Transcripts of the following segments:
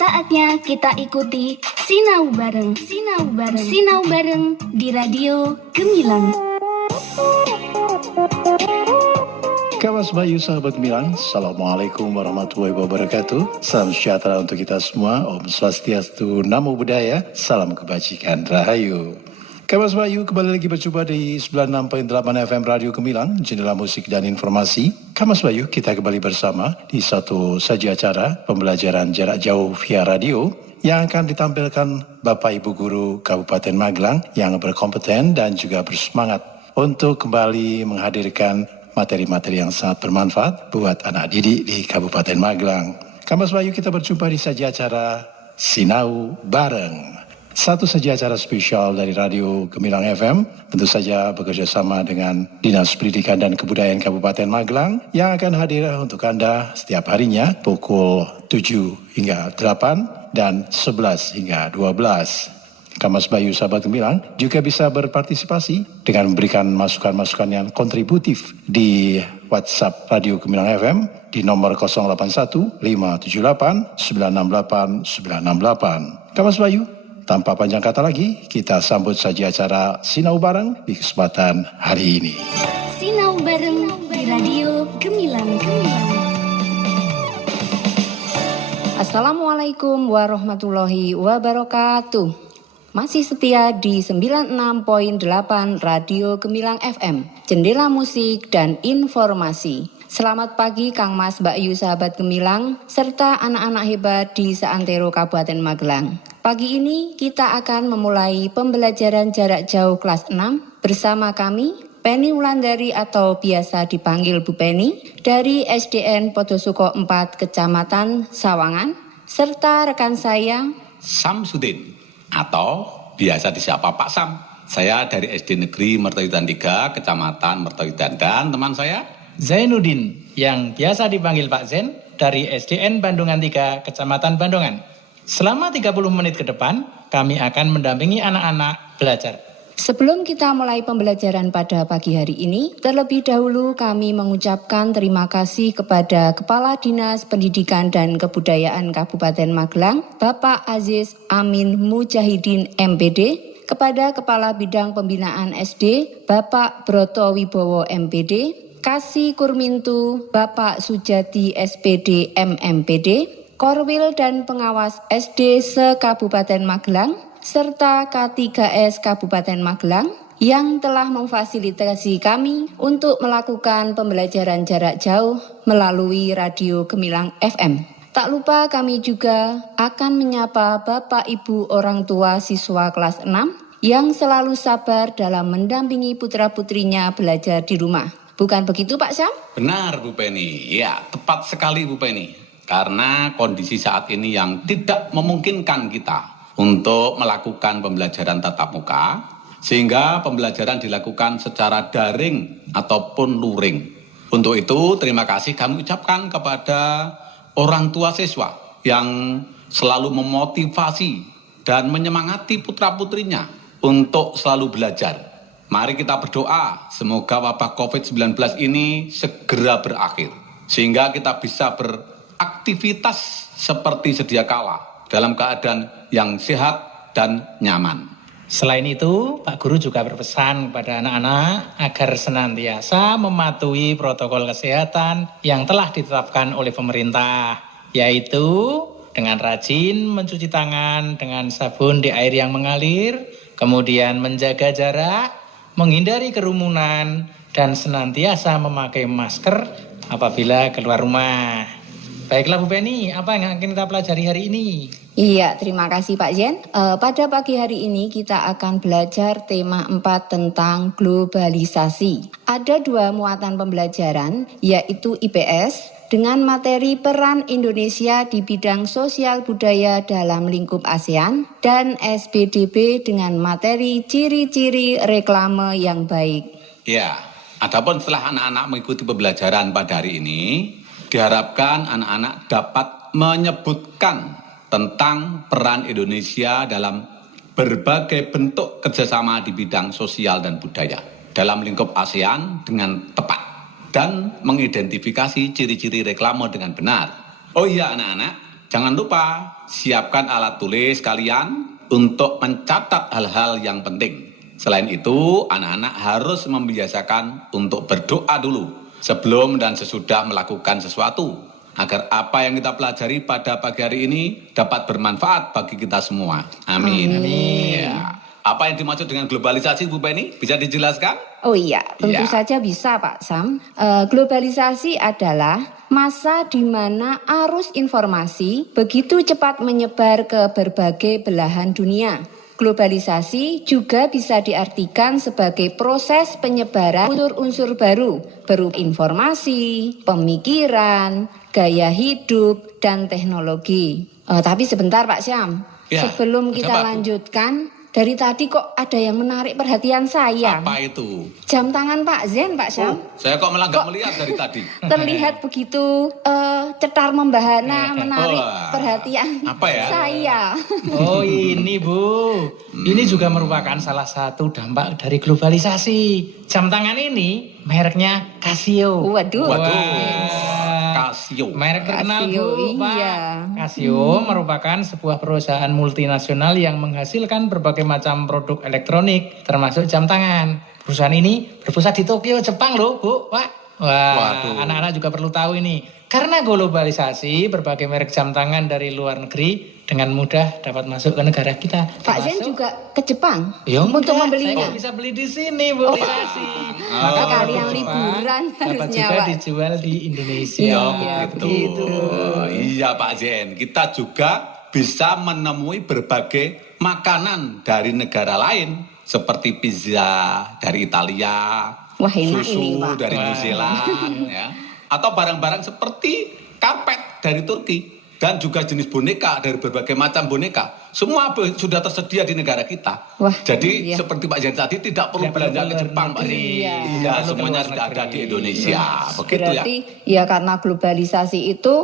Saatnya kita ikuti Sinau Bareng, Sinau Bareng, Sinau Bareng di Radio Gemilang. Kawas Bayu sahabat Gemilang, Assalamualaikum warahmatullahi wabarakatuh. Salam sejahtera untuk kita semua. Om Swastiastu, Namo Buddhaya, salam kebajikan, Rahayu. Kawas Bayu kembali lagi berjumpa di 96.8 FM Radio Gemilang, jendela musik dan informasi. Kawas Bayu, kita kembali bersama di satu saja acara pembelajaran jarak jauh via radio yang akan ditampilkan Bapak Ibu Guru Kabupaten Magelang yang berkompeten dan juga bersemangat untuk kembali menghadirkan materi-materi yang sangat bermanfaat buat anak didik di Kabupaten Magelang. Kawas Bayu, kita berjumpa di saja acara Sinau Bareng. Satu saja acara spesial dari Radio Gemilang FM, tentu saja bekerja sama dengan Dinas Pendidikan dan Kebudayaan Kabupaten Magelang yang akan hadir untuk Anda setiap harinya pukul 7 hingga 8 dan 11 hingga 12. Kamas Bayu sahabat Gemilang juga bisa berpartisipasi dengan memberikan masukan-masukan yang kontributif di WhatsApp Radio Gemilang FM di nomor 081 578 968 968. Kamas Bayu, tanpa panjang kata lagi, kita sambut saja acara Sinau Bareng di kesempatan hari ini. Sinau Bareng di Radio Gemilang. Assalamualaikum warahmatullahi wabarakatuh. Masih setia di 96.8 Radio Gemilang FM, jendela musik dan informasi. Selamat pagi Kang Mas, Mbak Yu, sahabat Gemilang, serta anak-anak hebat di seantero Kabupaten Magelang. Pagi ini kita akan memulai pembelajaran jarak jauh kelas 6 bersama kami, Penny Wulandari atau biasa dipanggil Bu Penny, dari SDN Podosuko 4 Kecamatan Sawangan, serta rekan saya, Samsudin, atau biasa disapa Pak Sam. Saya dari SD Negeri Mertoyudan 3, Kecamatan Mertoyudan, dan teman saya, Zainuddin, yang biasa dipanggil Pak Zen, dari SDN Bandungan 3, Kecamatan Bandungan. Selama 30 menit ke depan, kami akan mendampingi anak-anak belajar. Sebelum kita mulai pembelajaran pada pagi hari ini, terlebih dahulu kami mengucapkan terima kasih kepada Kepala Dinas Pendidikan dan Kebudayaan Kabupaten Magelang, Bapak Aziz Amin Mujahidin MPD, kepada Kepala Bidang Pembinaan SD, Bapak Broto Wibowo MPD, Kasih Kurmintu, Bapak Sujati SPD MMPD, Korwil dan Pengawas SD se-Kabupaten Magelang, serta K3S Kabupaten Magelang yang telah memfasilitasi kami untuk melakukan pembelajaran jarak jauh melalui Radio Gemilang FM. Tak lupa kami juga akan menyapa Bapak Ibu orang tua siswa kelas 6 yang selalu sabar dalam mendampingi putra-putrinya belajar di rumah. Bukan begitu Pak Syam? benar Bu Penny. Ya, tepat sekali Bu Penny. Karena kondisi saat ini yang tidak memungkinkan kita untuk melakukan pembelajaran tatap muka, sehingga pembelajaran dilakukan secara daring ataupun luring. Untuk itu, terima kasih kami ucapkan kepada orang tua siswa yang selalu memotivasi dan menyemangati putra-putrinya untuk selalu belajar. Mari kita berdoa, semoga wabah COVID-19 ini segera berakhir, sehingga kita bisa beraktivitas seperti sedia kala dalam keadaan yang sehat dan nyaman. Selain itu, Pak Guru juga berpesan kepada anak-anak agar senantiasa mematuhi protokol kesehatan yang telah ditetapkan oleh pemerintah, yaitu dengan rajin mencuci tangan dengan sabun di air yang mengalir, kemudian menjaga jarak, menghindari kerumunan, dan senantiasa memakai masker apabila keluar rumah. Baiklah Bu Penny, apa yang akan kita pelajari hari ini? Iya, terima kasih Pak Zen. Pada pagi hari ini kita akan belajar tema 4 tentang globalisasi. Ada 2 muatan pembelajaran, yaitu IPS dengan materi peran Indonesia di bidang sosial budaya dalam lingkup ASEAN, dan SBDB dengan materi ciri-ciri reklame yang baik. Ya, adapun setelah anak-anak mengikuti pembelajaran pada hari ini, diharapkan anak-anak dapat menyebutkan tentang peran Indonesia dalam berbagai bentuk kerjasama di bidang sosial dan budaya dalam lingkup ASEAN dengan tepat dan mengidentifikasi ciri-ciri reklame dengan benar. Oh iya anak-anak, jangan lupa siapkan alat tulis kalian untuk mencatat hal-hal yang penting. Selain itu, anak-anak harus membiasakan untuk berdoa dulu sebelum dan sesudah melakukan sesuatu, agar apa yang kita pelajari pada pagi hari ini dapat bermanfaat bagi kita semua. Amin. Ya. Apa yang dimaksud dengan globalisasi, Bu Penny? Bisa dijelaskan? Oh iya, tentu Ya. saja bisa Pak Sam. Globalisasi adalah masa di mana arus informasi begitu cepat menyebar ke berbagai belahan dunia. Globalisasi juga bisa diartikan sebagai proses penyebaran unsur-unsur baru berupa informasi, pemikiran, gaya hidup, dan teknologi. Tapi sebentar Pak Syam, Ya, sebelum kita apa, Bu? lanjutkan, dari tadi kok ada yang menarik perhatian saya. Apa itu? Jam tangan Pak Zen, Pak Syam. Saya kok malah nggak melihat dari tadi. Terlihat begitu cetar membahana, menarik Wah, perhatian apa ya? saya. Oh ini Bu, ini juga merupakan salah satu dampak dari globalisasi. Jam tangan ini mereknya Casio. Waduh. Casio. Merek terkenal Casio, Bu, Pak. iya. Casio merupakan sebuah perusahaan multinasional yang menghasilkan berbagai macam produk elektronik, termasuk jam tangan. Perusahaan ini berpusat di Tokyo, Jepang loh, Bu, Pak. Wah, Waduh. anak-anak juga perlu tahu ini. Karena globalisasi, berbagai merek jam tangan dari luar negeri dengan mudah dapat masuk ke negara kita. Pak Zen Termasuk- juga ke Jepang Ya untuk enggak, membelinya. saya bisa beli di sini, Bu. Maka Sekali produk yang Jepang liburan dapat harusnya, juga Pak. dijual di Indonesia. Iya, begitu. Iya Pak Zen, kita juga bisa menemui berbagai makanan dari negara lain seperti pizza dari Italia, Wah, enak susu ini, Pak. dari New Zealand, ya, atau barang-barang seperti karpet dari Turki dan juga jenis boneka dari berbagai macam boneka. Semua sudah tersedia di negara kita. Wah, Jadi iya. seperti Pak Zen tadi tidak perlu Tidak perlu belanja ke keluar Jepang, Pak Zen. negeri. Iya. Iya, Tidak perlu semuanya keluar sudah ada negeri. di Indonesia. Begitu Berarti ya karena globalisasi itu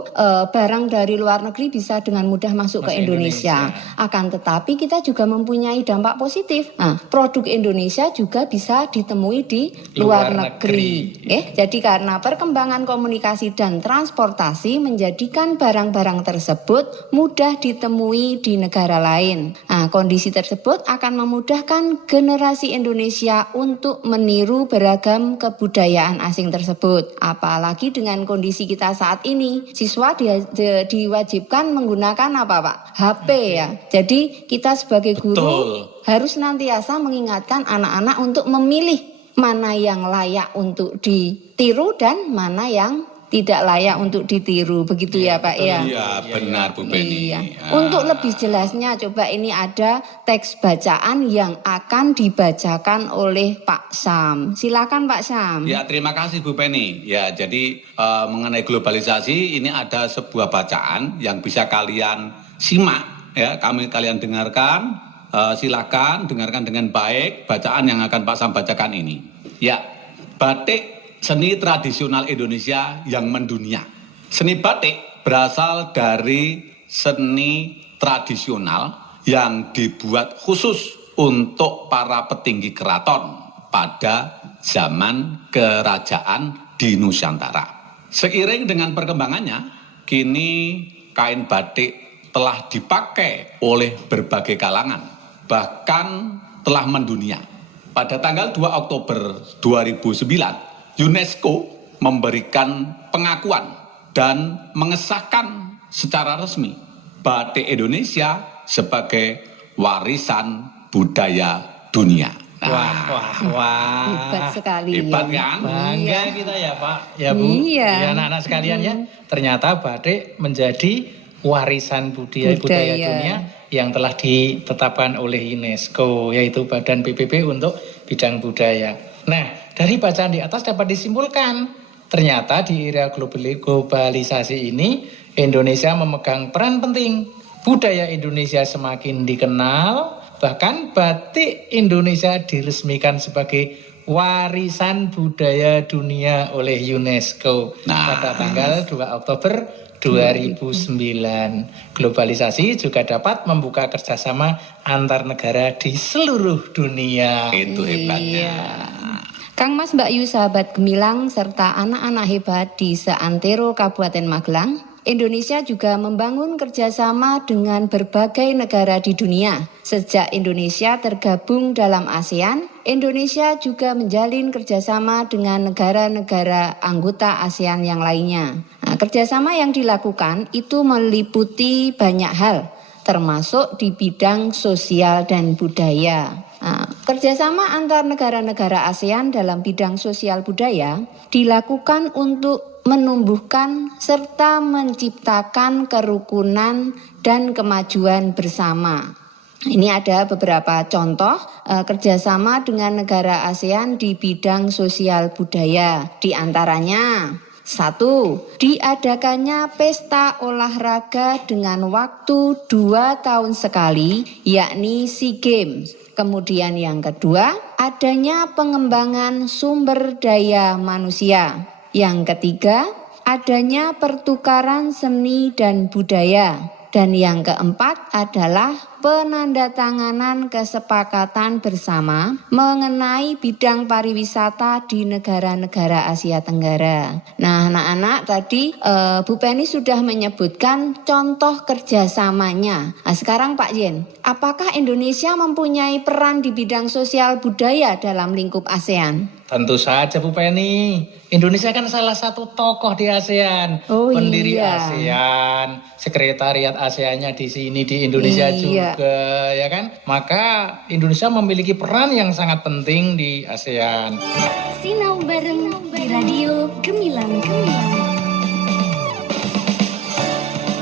barang dari luar negeri bisa dengan mudah masuk ke Masuk Indonesia. Akan tetapi kita juga mempunyai dampak positif. Nah, produk Indonesia juga bisa ditemui di luar Luar negeri. negeri. Jadi karena perkembangan komunikasi dan transportasi menjadikan barang-barang tersebut mudah ditemui di negara lain. Nah, kondisi tersebut akan memudahkan generasi Indonesia untuk meniru beragam kebudayaan asing tersebut. Apalagi dengan kondisi kita saat ini, siswa diwajibkan menggunakan apa Pak? HP ya. Jadi kita sebagai guru Betul. harus senantiasa mengingatkan anak-anak untuk memilih mana yang layak untuk ditiru dan mana yang tidak layak untuk ditiru. Begitu ya Pak ya? Iya, benar Bu Penny. Iya. Ah. Untuk lebih jelasnya coba ini ada teks bacaan yang akan dibacakan oleh Pak Sam. Silakan Pak Sam. Ya, terima kasih Bu Penny. Ya, jadi mengenai globalisasi ini ada sebuah bacaan yang bisa kalian simak ya, kalian dengarkan. Silakan dengarkan dengan baik bacaan yang akan Pak Sam bacakan ini. Ya, batik seni tradisional Indonesia yang mendunia. Seni batik berasal dari seni tradisional yang dibuat khusus untuk para petinggi keraton pada zaman kerajaan di Nusantara. Seiring dengan perkembangannya, kini kain batik telah dipakai oleh berbagai kalangan, bahkan telah mendunia. Pada tanggal 2 Oktober 2009, UNESCO memberikan pengakuan dan mengesahkan secara resmi batik Indonesia sebagai warisan budaya dunia. Wah. Hebat sekali Hebat ya. kan? Bangga kita ya Pak, ya Bu, Iya. ya anak-anak sekalian ya. Ternyata batik menjadi warisan budaya dunia yang telah ditetapkan oleh UNESCO, yaitu Badan PBB untuk bidang budaya. Nah, dari bacaan di atas dapat disimpulkan, ternyata di era globalisasi ini Indonesia memegang peran penting. Budaya Indonesia semakin dikenal, bahkan batik Indonesia diresmikan sebagai warisan budaya dunia oleh UNESCO pada tanggal 2 Oktober 2009. Globalisasi juga dapat membuka kerjasama antar negara di seluruh dunia. Itu hebatnya. Kang Mas, Mbak Yu, sahabat Gemilang, serta anak-anak hebat di seantero Kabupaten Magelang, Indonesia juga membangun kerjasama dengan berbagai negara di dunia. Sejak Indonesia tergabung dalam ASEAN, Indonesia juga menjalin kerjasama dengan negara-negara anggota ASEAN yang lainnya. Nah, kerjasama yang dilakukan itu meliputi banyak hal, termasuk di bidang sosial dan budaya. Nah, kerjasama antar negara-negara ASEAN dalam bidang sosial budaya dilakukan untuk menumbuhkan serta menciptakan kerukunan dan kemajuan bersama. Ini ada beberapa contoh kerjasama dengan negara ASEAN di bidang sosial budaya. Di antaranya, 1. Diadakannya pesta olahraga dengan waktu 2 tahun sekali, yakni SEA Games. Kemudian yang kedua, adanya pengembangan sumber daya manusia. Yang ketiga, adanya pertukaran seni dan budaya. Dan yang keempat adalah penandatanganan kesepakatan bersama mengenai bidang pariwisata di negara-negara Asia Tenggara. Nah, anak-anak tadi Bu Penny sudah menyebutkan contoh kerjasamanya. Nah, sekarang Pak Yen, apakah Indonesia mempunyai peran di bidang sosial budaya dalam lingkup ASEAN? Tentu saja Bu Penny, Indonesia kan salah satu tokoh di ASEAN, pendiri ASEAN, sekretariat ASEAN-nya di sini di Indonesia juga, ya kan? Maka Indonesia memiliki peran yang sangat penting di ASEAN. Sinau bareng di Radio Gemilang.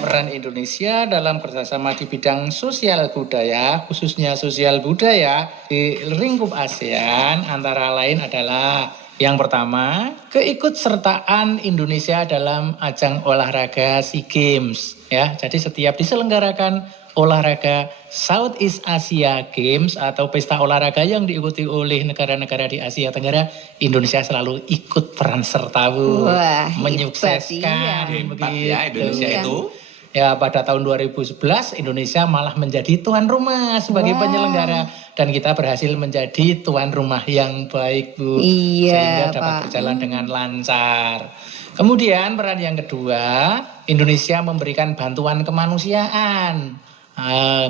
Peran Indonesia dalam kerjasama di bidang sosial budaya, khususnya sosial budaya di lingkup ASEAN antara lain adalah yang pertama, keikutsertaan Indonesia dalam ajang olahraga SEA Games. Ya, jadi setiap diselenggarakan olahraga Southeast Asia Games atau pesta olahraga yang diikuti oleh negara-negara di Asia Tenggara, Indonesia selalu ikut peran serta, Bu. Wah, menyukseskan Hebat ya Indonesia itu. Ya, pada tahun 2011 Indonesia malah menjadi tuan rumah sebagai penyelenggara dan kita berhasil menjadi tuan rumah yang baik, Bu. Sehingga dapat berjalan dengan lancar. Kemudian peran yang kedua, Indonesia memberikan bantuan kemanusiaan.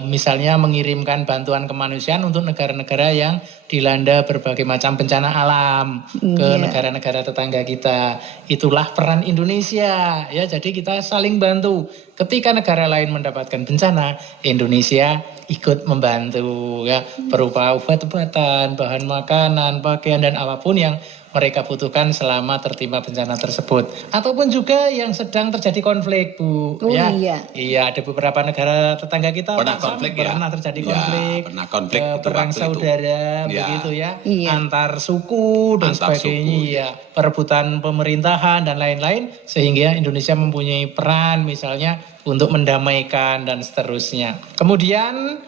Misalnya mengirimkan bantuan kemanusiaan untuk negara-negara yang dilanda berbagai macam bencana alam ke negara-negara tetangga kita. Itulah peran Indonesia, ya. Jadi kita saling bantu. Ketika negara lain mendapatkan bencana, Indonesia ikut membantu, ya, berupa obat-obatan, bahan makanan, pakaian dan apapun yang mereka butuhkan selama tertimpa bencana tersebut. Ataupun juga yang sedang terjadi konflik, Bu. Iya, ada beberapa negara tetangga kita pernah konflik, pernah terjadi konflik. Pernah konflik perang saudara, begitu ya. Antar suku dan sebagainya, ya. Perebutan pemerintahan dan lain-lain, sehingga Indonesia mempunyai peran misalnya untuk mendamaikan dan seterusnya. Kemudian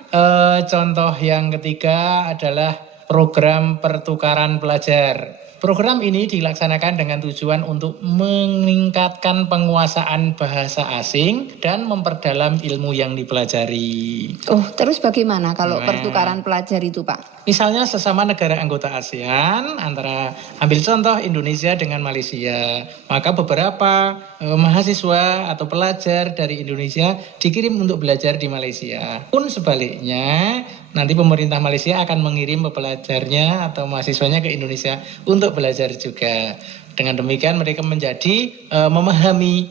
contoh yang ketiga adalah program pertukaran pelajar. Program ini dilaksanakan dengan tujuan untuk meningkatkan penguasaan bahasa asing dan memperdalam ilmu yang dipelajari. Terus bagaimana kalau pertukaran pelajar itu, Pak? Misalnya sesama negara anggota ASEAN, antara ambil contoh Indonesia dengan Malaysia, maka beberapa mahasiswa atau pelajar dari Indonesia dikirim untuk belajar di Malaysia. Pun sebaliknya, nanti pemerintah Malaysia akan mengirim pelajarnya atau mahasiswanya ke Indonesia untuk belajar juga. Dengan demikian mereka menjadi memahami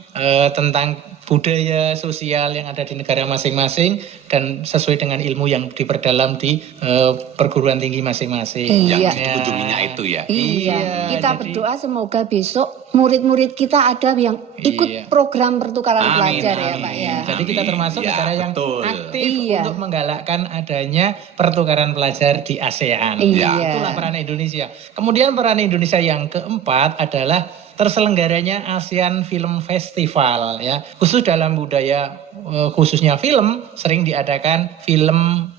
tentang budaya sosial yang ada di negara masing-masing dan sesuai dengan ilmu yang diperdalam di perguruan tinggi masing-masing. Yang ujungnya itu ya. Kita berdoa semoga besok murid-murid kita ada yang ikut program pertukaran pelajar, ya Pak ya. Jadi kita termasuk negara yang aktif untuk menggalakkan adanya pertukaran pelajar di ASEAN. Itulah peran Indonesia. Kemudian peran Indonesia yang keempat adalah terselenggaranya ASEAN Film Festival, ya. Khusus dalam budaya, khususnya film, sering diadakan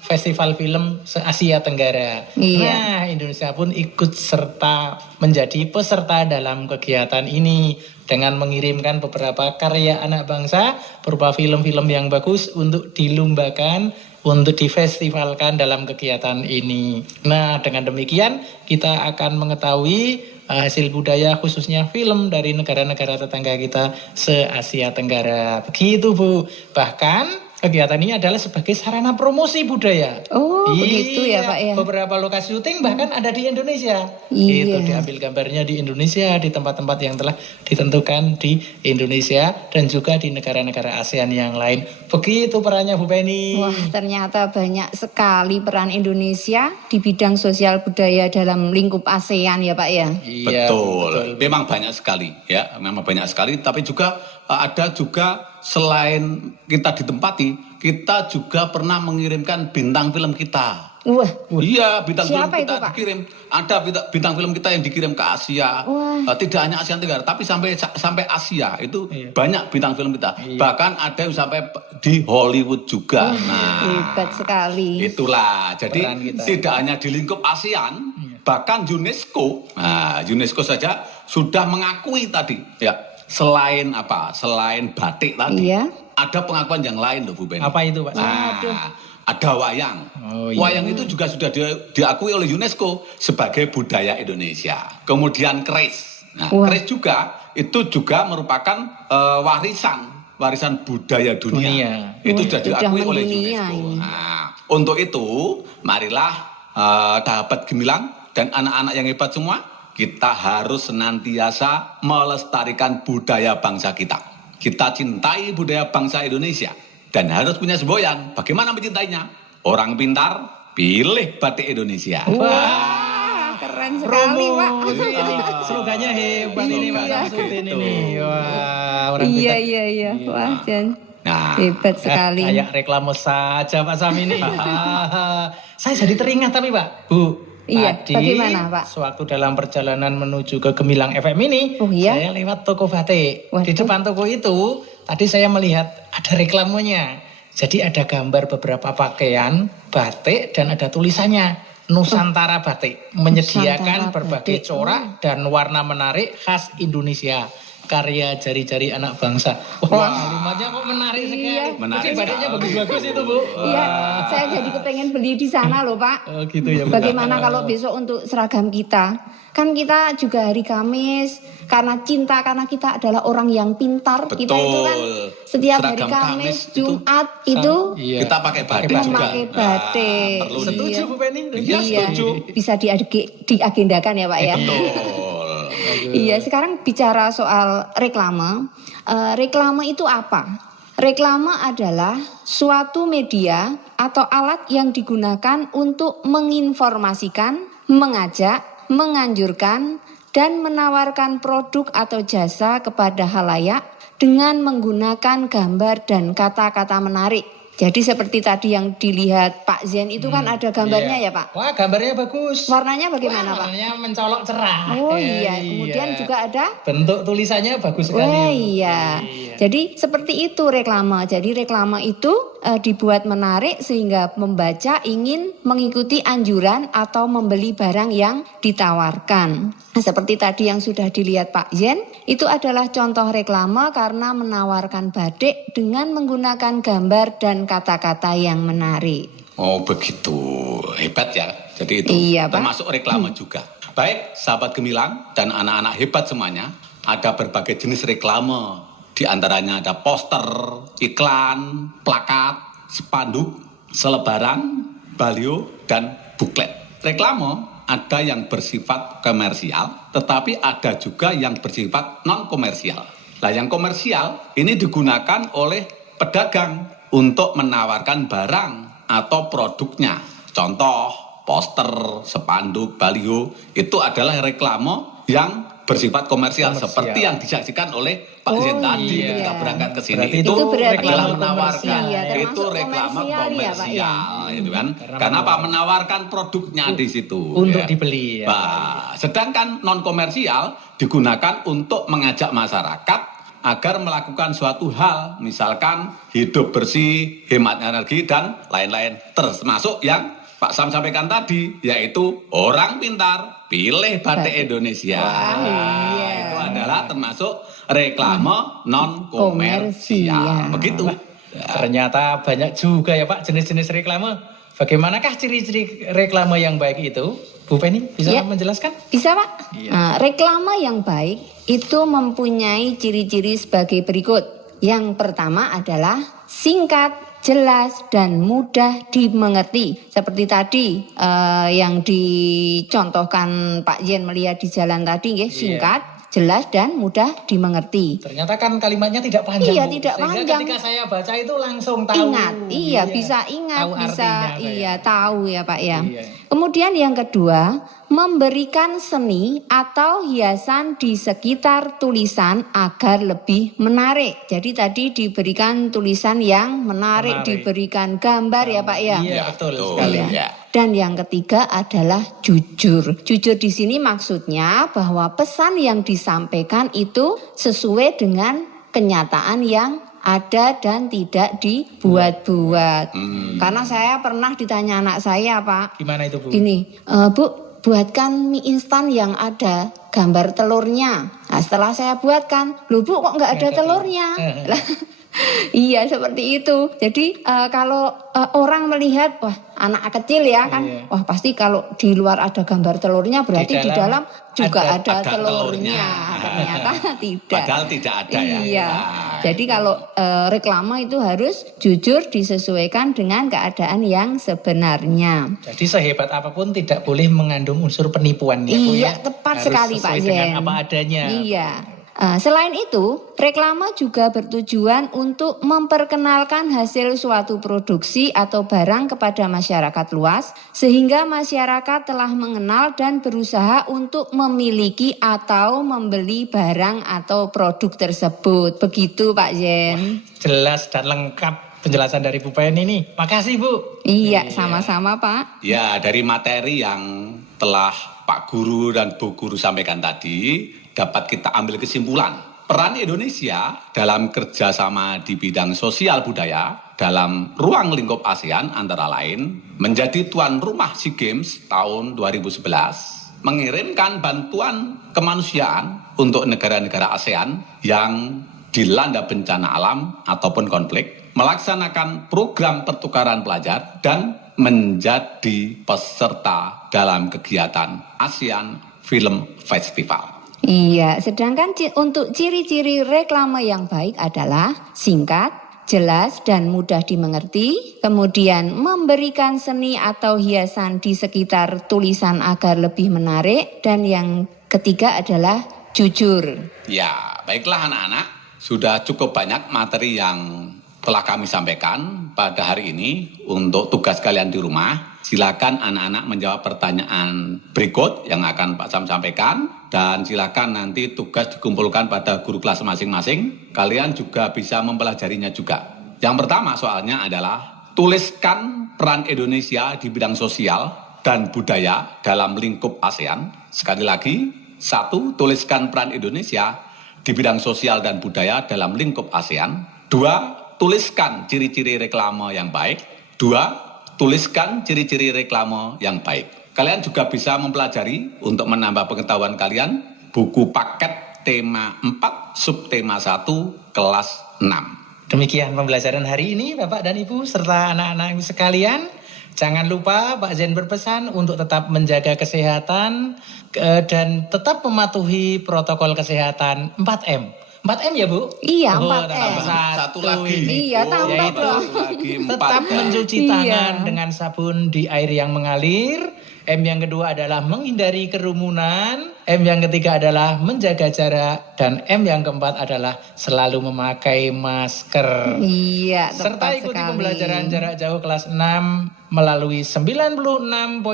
festival film se-Asia Tenggara. Nah, Indonesia pun ikut serta menjadi peserta dalam kegiatan ini dengan mengirimkan beberapa karya anak bangsa berupa film-film yang bagus untuk dilombakan, untuk difestivalkan dalam kegiatan ini. Nah, dengan demikian kita akan mengetahui hasil budaya khususnya film dari negara-negara tetangga kita se-Asia Tenggara. Begitu Bu. Bahkan kegiatan ini adalah sebagai sarana promosi budaya. Oh, begitu ya Pak ya. Beberapa lokasi syuting bahkan ada di Indonesia. Iya. Itu diambil gambarnya di Indonesia, di tempat-tempat yang telah ditentukan di Indonesia dan juga di negara-negara ASEAN yang lain. Begitu perannya Bu Penny. Wah, ternyata banyak sekali peran Indonesia di bidang sosial budaya dalam lingkup ASEAN ya Pak ya. Iya, Betul. Memang banyak sekali ya, memang banyak sekali. Tapi juga ada juga selain kita ditempati, kita juga pernah mengirimkan bintang film kita. Wah, Iya, bintang film Siapa kita itu, Pak? dikirim. Ada bintang film kita yang dikirim ke Asia. Wah. Tidak hanya Asia Tenggara, tapi sampai Asia itu Iya. banyak bintang film kita. Iya. Bahkan ada yang sampai di Hollywood juga. hebat sekali. Itulah. Jadi Peran kita. tidak hanya di lingkup ASEAN, bahkan UNESCO. Nah, UNESCO saja sudah mengakui tadi, ya. Selain apa? Selain batik tadi, Iya. ada pengakuan yang lain loh Bu Benny. Apa itu Pak? Nah, ada wayang. Oh, iya. Wayang itu juga sudah diakui oleh UNESCO sebagai budaya Indonesia. Kemudian keris. Nah, Wah. keris juga itu juga merupakan warisan budaya dunia. Itu Wah, sudah sudah diakui oleh mendunia UNESCO. ini. Nah, untuk itu, marilah sahabat Gemilang dan anak-anak yang hebat semua, kita harus senantiasa melestarikan budaya bangsa kita. Kita cintai budaya bangsa Indonesia dan harus punya semboyan. Bagaimana mencintainya? Orang pintar, pilih batik Indonesia. Wah, keren sekali Pak. Ini slogannya hebat ini Pak Iya. Samsudin ini. Wah, orang Iya, pintar. iya, iya. Wah, Jan. Nah, Hebat sekali. Kayak reklame saja Pak Sam ini. Saya jadi teringat tapi Pak, Bu. Iya, Tadi, bagaimana, Pak? sewaktu dalam perjalanan menuju ke Gemilang FM ini, Oh, iya? saya lewat toko batik. Waduh. Di depan toko itu, tadi saya melihat ada reklamenya. Jadi ada gambar beberapa pakaian batik dan ada tulisannya Nusantara Batik, menyediakan Nusantara berbagai Batik. corak dan warna menarik khas Indonesia. Karya jari-jari anak bangsa. Wah, kalimatnya kok menarik sekali. Iya. Menarik Jadi batiknya sekali. bagus-bagus itu, Bu. Iya, saya jadi kepengen beli di sana loh Pak. Oh, gitu ya, Bu. Bagaimana kalau besok untuk seragam kita? Kan kita juga hari Kamis, karena cinta, karena kita adalah orang yang pintar. Kita itu kan Betul. setiap hari Seragam Kamis, Kamis itu Jumat itu Iya. kita pakai batik juga. memakai batik. Perlu nih. Setuju, Bu Penny? Iya, setuju. Bisa diagendakan ya Pak ya. Betul. Iya, sekarang bicara soal reklame. Reklame itu apa? Reklame adalah suatu media atau alat yang digunakan untuk menginformasikan, mengajak, menganjurkan, dan menawarkan produk atau jasa kepada halayak dengan menggunakan gambar dan kata-kata menarik. Jadi seperti tadi yang dilihat Pak Zen itu kan ada gambarnya Iya. ya Pak? Wah, gambarnya bagus. Warnanya bagaimana Pak? Warnanya mencolok cerah. Oh iya, kemudian juga ada bentuk tulisannya bagus sekali. oh Bu. iya. Jadi seperti itu reklame. Jadi reklame itu dibuat menarik sehingga membaca ingin mengikuti anjuran atau membeli barang yang ditawarkan. Nah, seperti tadi yang sudah dilihat Pak Yen, itu adalah contoh reklame karena menawarkan batik dengan menggunakan gambar dan kata-kata yang menarik. Oh begitu, hebat ya. Jadi itu Iya, Pak. termasuk reklame juga. Baik, sahabat Gemilang dan anak-anak hebat semuanya, ada berbagai jenis reklame. Di antaranya ada poster, iklan, plakat, spanduk, selebaran, balio, dan buklet. Reklame ada yang bersifat komersial, tetapi ada juga yang bersifat non-komersial. Nah, yang komersial ini digunakan oleh pedagang untuk menawarkan barang atau produknya. Contoh, poster, spanduk, baliho, itu adalah reklame yang bersifat komersial. Seperti yang disaksikan oleh Pak Oh, Zen tadi iya. ketika berangkat ke sini. Berarti Itu itu berarti adalah reklame menawarkan. komersial. Iya, Itu termasuk reklame komersial ya, Pak, ya? komersial, itu kan. Karena Karena apa? Menawarkan produknya di situ. Untuk ya. dibeli ya. Nah, sedangkan non komersial digunakan untuk mengajak masyarakat agar melakukan suatu hal, misalkan hidup bersih, hemat energi dan lain-lain, termasuk yang Pak Sam sampaikan tadi, yaitu orang pintar pilih batik Indonesia. Wah, iya. Itu adalah termasuk reklame non komersial. Komersial. Begitu. Ternyata banyak juga ya Pak jenis-jenis reklame. Bagaimanakah ciri-ciri reklame yang baik itu? Bu Penny bisa Ya. menjelaskan? Bisa Pak? Iya. Nah, reklame yang baik itu mempunyai ciri-ciri sebagai berikut. Yang pertama adalah singkat, jelas, dan mudah dimengerti. Seperti tadi yang dicontohkan Pak Yen melihat di jalan tadi, ya, singkat, jelas, dan mudah dimengerti. Ternyata kan kalimatnya tidak panjang. Iya, Bu. tidak Sehingga panjang. ketika saya baca itu langsung tahu. Ingat, iya, bisa ingat, Tahu bisa artinya saya. iya tahu ya Pak ya. Iya. Kemudian yang kedua, memberikan seni atau hiasan di sekitar tulisan agar lebih menarik. Jadi tadi diberikan tulisan yang menarik. Diberikan gambar ya Pak ya. Iya, betul betul. sekali. Iya. Ya. Dan yang ketiga adalah jujur. Jujur di sini maksudnya bahwa pesan yang disampaikan itu sesuai dengan kenyataan yang ada dan tidak dibuat-buat. Karena saya pernah ditanya anak saya, Pak. Gimana itu Bu? Gini, Bu, buatkan mie instan yang ada gambar telurnya. Nah, setelah saya buatkan, loh Bu kok nggak ada telurnya? Lah, iya seperti itu. Jadi kalau orang melihat, wah anak kecil ya kan, Iya. wah pasti kalau di luar ada gambar telurnya berarti di dalam juga ada ada telurnya. telurnya. Ternyata tidak. Padahal tidak ada ya. Iya. Nah, Jadi kalau reklame itu harus jujur disesuaikan dengan keadaan yang sebenarnya. Jadi sehebat apapun tidak boleh mengandung unsur penipuan ya Bu Iya, ya. tepat Harus sekali Pak sesuai dengan Jen. apa adanya. Iya. Selain itu, reklame juga bertujuan untuk memperkenalkan hasil suatu produksi atau barang kepada masyarakat luas, sehingga masyarakat telah mengenal dan berusaha untuk memiliki atau membeli barang atau produk tersebut. Begitu Pak Jen. Jelas dan lengkap penjelasan dari Bu Penny ini. Makasih Bu. Iya, sama-sama Pak. ya, dari materi yang telah Pak Guru dan Bu Guru sampaikan tadi, dapat kita ambil kesimpulan. Peran Indonesia dalam kerjasama di bidang sosial budaya dalam ruang lingkup ASEAN antara lain menjadi tuan rumah SEA Games tahun 2011, mengirimkan bantuan kemanusiaan untuk negara-negara ASEAN yang dilanda bencana alam ataupun konflik, melaksanakan program pertukaran pelajar, dan menjadi peserta dalam kegiatan ASEAN Film Festival. Iya, sedangkan untuk ciri-ciri reklame yang baik adalah singkat, jelas, dan mudah dimengerti. Kemudian memberikan seni atau hiasan di sekitar tulisan agar lebih menarik. Dan yang ketiga adalah jujur. Ya, baiklah anak-anak, sudah cukup banyak materi yang telah kami sampaikan pada hari ini. Untuk tugas kalian di rumah, silakan anak-anak menjawab pertanyaan berikut yang akan Pak Sam sampaikan. Dan silakan nanti tugas dikumpulkan pada guru kelas masing-masing. Kalian juga bisa mempelajarinya juga. Yang pertama soalnya adalah tuliskan peran Indonesia di bidang sosial dan budaya dalam lingkup ASEAN. Sekali lagi, 1. Tuliskan peran Indonesia di bidang sosial dan budaya dalam lingkup ASEAN. 2. Tuliskan ciri-ciri reklame yang baik. 2. Tuliskan ciri-ciri reklame yang baik. Kalian juga bisa mempelajari untuk menambah pengetahuan kalian buku paket tema 4 subtema 1 kelas 6. Demikian pembelajaran hari ini Bapak dan Ibu serta anak-anak sekalian. Jangan lupa Pak Zen berpesan untuk tetap menjaga kesehatan dan tetap mematuhi protokol kesehatan 4M. 4M ya Bu? Iya, Oh, 4M. tambah Satu lagi. ini. Iya, tambah Yaitu dong. Lagi 4. tetap mencuci Iya. tangan dengan sabun di air yang mengalir. M yang kedua adalah menghindari kerumunan. M yang ketiga adalah menjaga jarak. Dan M yang keempat adalah selalu memakai masker. Iya, Serta tepat ikuti sekali. pembelajaran jarak jauh kelas 6 melalui 96.8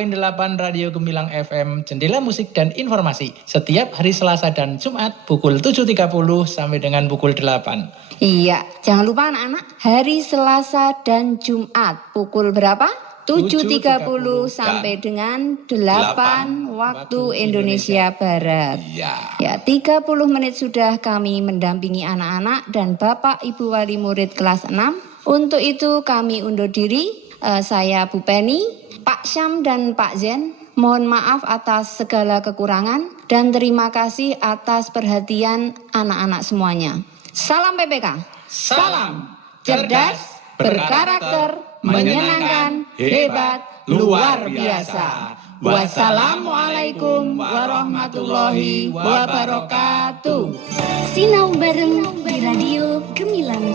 Radio Gemilang FM, Jendela Musik dan Informasi. Setiap hari Selasa dan Jumat pukul 7.30 sampai dengan pukul 8. Iya, jangan lupa anak-anak, hari Selasa dan Jumat pukul berapa? 7.30 sampai dengan 8 waktu Indonesia Barat. Iya. Ya, 30 menit sudah kami mendampingi anak-anak dan Bapak Ibu Wali Murid kelas 6. Untuk itu kami undur diri. Saya Bu Penny, Pak Syam dan Pak Zen. Mohon maaf atas segala kekurangan dan terima kasih atas perhatian anak-anak semuanya. Salam PPK. Salam cerdas, berkarakter, menyenangkan, hebat, luar biasa. Wassalamualaikum warahmatullahi wabarakatuh. Sinau bareng di Radio Gemilang.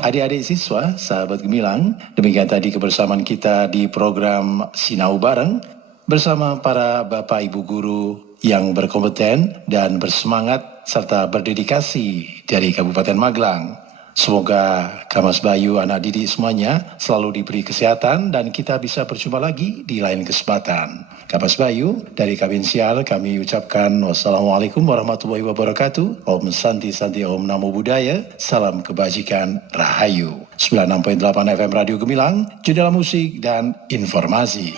Adik-adik siswa, sahabat Gemilang, demikian tadi kebersamaan kita di program Sinau Bareng bersama para Bapak Ibu Guru yang berkompeten dan bersemangat serta berdedikasi dari Kabupaten Magelang. Semoga Kamas Bayu, anak didik semuanya selalu diberi kesehatan dan kita bisa berjumpa lagi di lain kesempatan. Kamas Bayu dari Kabin Siar kami ucapkan wassalamualaikum warahmatullahi wabarakatuh. Om Santi Santi Om Namo Buddhaya. Salam kebajikan Rahayu. 96.8 FM Radio Gemilang, jendela musik dan informasi.